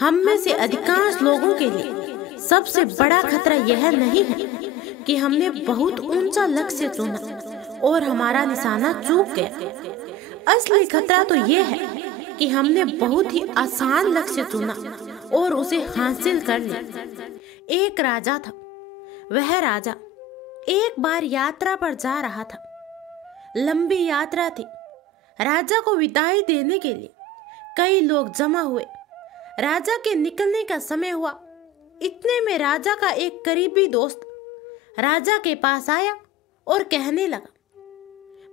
हम में से अधिकांश लोगों के लिए सबसे बड़ा खतरा यह नहीं है कि हमने बहुत ऊंचा लक्ष्य चुना और हमारा निशाना चूक गया। असली खतरा तो यह है कि हमने बहुत ही आसान लक्ष्य चुना और उसे हासिल कर लिया। एक राजा था। वह राजा एक बार यात्रा पर जा रहा था। लंबी यात्रा थी। राजा को विदाई देने के लिए कई लोग जमा हुए। राजा के निकलने का समय हुआ। इतने में राजा का एक करीबी दोस्त राजा के पास आया और कहने लगा,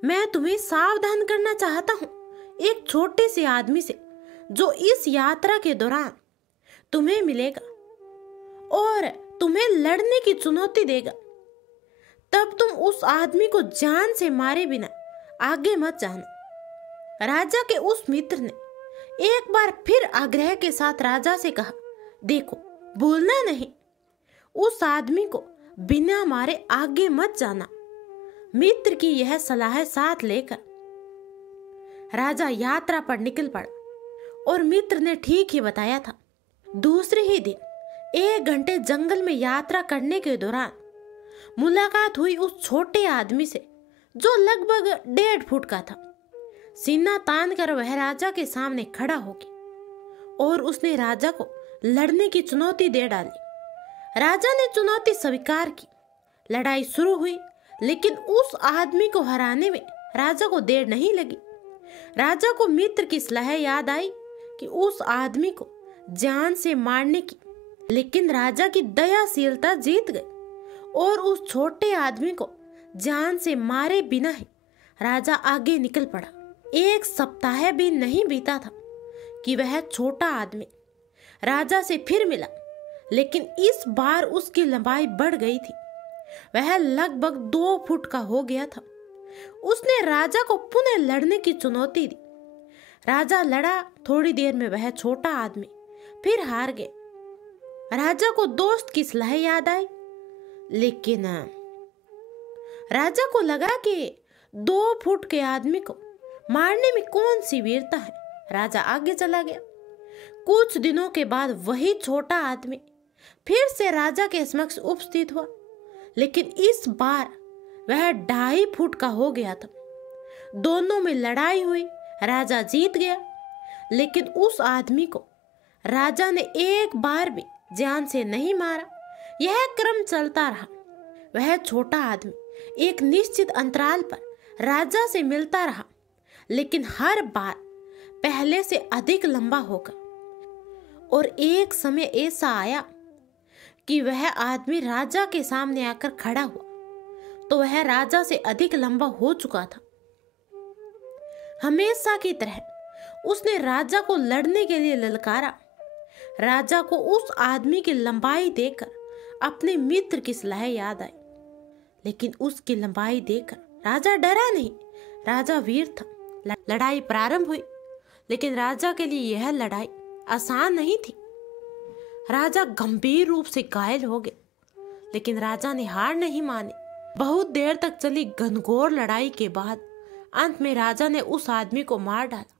मैं तुम्हें सावधान करना चाहता हूँ एक छोटे से आदमी से जो इस यात्रा के दौरान तुम्हें मिलेगा और तुम्हें लड़ने की चुनौती देगा। तब तुम उस आदमी को जान से मारे बिना आगे मत जाना। राजा के उस मित्र ने एक बार फिर आग्रह के साथ राजा से कहा, देखो, भूलना नहीं, उस आदमी को बिना मारे आगे मत जाना। मित्र की यह सलाह साथ लेकर राजा यात्रा पर निकल पड़ा और मित्र ने ठीक ही बताया था। दूसरे ही दिन 1 घंटे जंगल में यात्रा करने के दौरान मुलाकात हुई उस छोटे आदमी से जो लगभग 1.5 फुट का था। सीना तान कर वह राजा के सामने खड़ा हो गया और उसने राजा को लड़ने की चुनौती दे डाली। राजा ने चुनौती स्वीकार की। लड़ाई शुरू हुई, लेकिन उस आदमी को हराने में राजा को देर नहीं लगी। राजा को मित्र की सलाह याद आई कि उस आदमी को जान से मारने की, लेकिन राजा की दयाशीलता जीत गई और उस छोटे आदमी को जान से मारे बिना ही राजा आगे निकल पड़ा। 1 सप्ताह भी नहीं बीता था कि वह छोटा आदमी राजा से फिर मिला, लेकिन इस बार उसकी लंबाई बढ़ गई थी। वह लगभग 2 फुट का हो गया था। उसने राजा को पुनः लड़ने की चुनौती दी। राजा लड़ा। थोड़ी देर में वह छोटा आदमी फिर हार गया। राजा को दोस्त की सलाह याद आई, लेकिन राजा को लगा कि 2 फुट के आदमी को मारने में कौन सी वीरता है। राजा आगे चला गया। कुछ दिनों के बाद वही छोटा आदमी फिर से राजा के समक्ष उपस्थित हुआ, लेकिन इस बार वह 2.5 फुट का हो गया था। दोनों में लड़ाई हुई। राजा जीत गया, लेकिन उस आदमी को राजा ने एक बार भी जान से नहीं मारा। यह क्रम चलता रहा। वह छोटा आदमी एक निश्चित अंतराल पर राजा से मिलता रहा, लेकिन हर बार पहले से अधिक लंबा होगा। और एक समय ऐसा आया कि वह आदमी राजा के सामने आकर खड़ा हुआ, तो वह राजा से अधिक लंबा हो चुका था। हमेशा की तरह उसने राजा को लड़ने के लिए ललकारा। राजा को उस आदमी की लंबाई देखकर अपने मित्र की सलाह याद आई, लेकिन उसकी लंबाई देखकर राजा डरा नहीं। राजा वीर था। लड़ाई प्रारंभ हुई, लेकिन राजा के लिए यह लड़ाई आसान नहीं थी। राजा गंभीर रूप से घायल हो गए, लेकिन राजा ने हार नहीं मानी। बहुत देर तक चली घनघोर लड़ाई के बाद अंत में राजा ने उस आदमी को मार डाला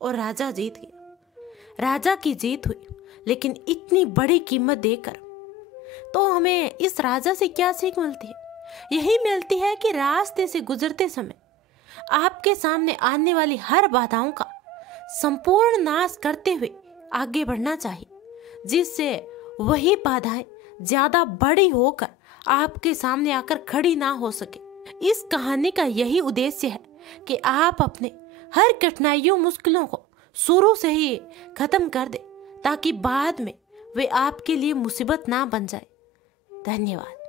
और राजा जीत गया। राजा की जीत हुई, लेकिन इतनी बड़ी कीमत देकर। तो हमें इस राजा से क्या सीख मिलती है? यही मिलती है कि रास्ते से गुजरते समय आपके सामने आने वाली हर बाधाओं का संपूर्ण नाश करते हुए आगे बढ़ना चाहिए, जिससे वही बाधाएं ज्यादा बड़ी होकर आपके सामने आकर खड़ी ना हो सके। इस कहानी का यही उद्देश्य है कि आप अपने हर कठिनाइयों, मुश्किलों को शुरू से ही खत्म कर दे, ताकि बाद में वे आपके लिए मुसीबत ना बन जाए। धन्यवाद।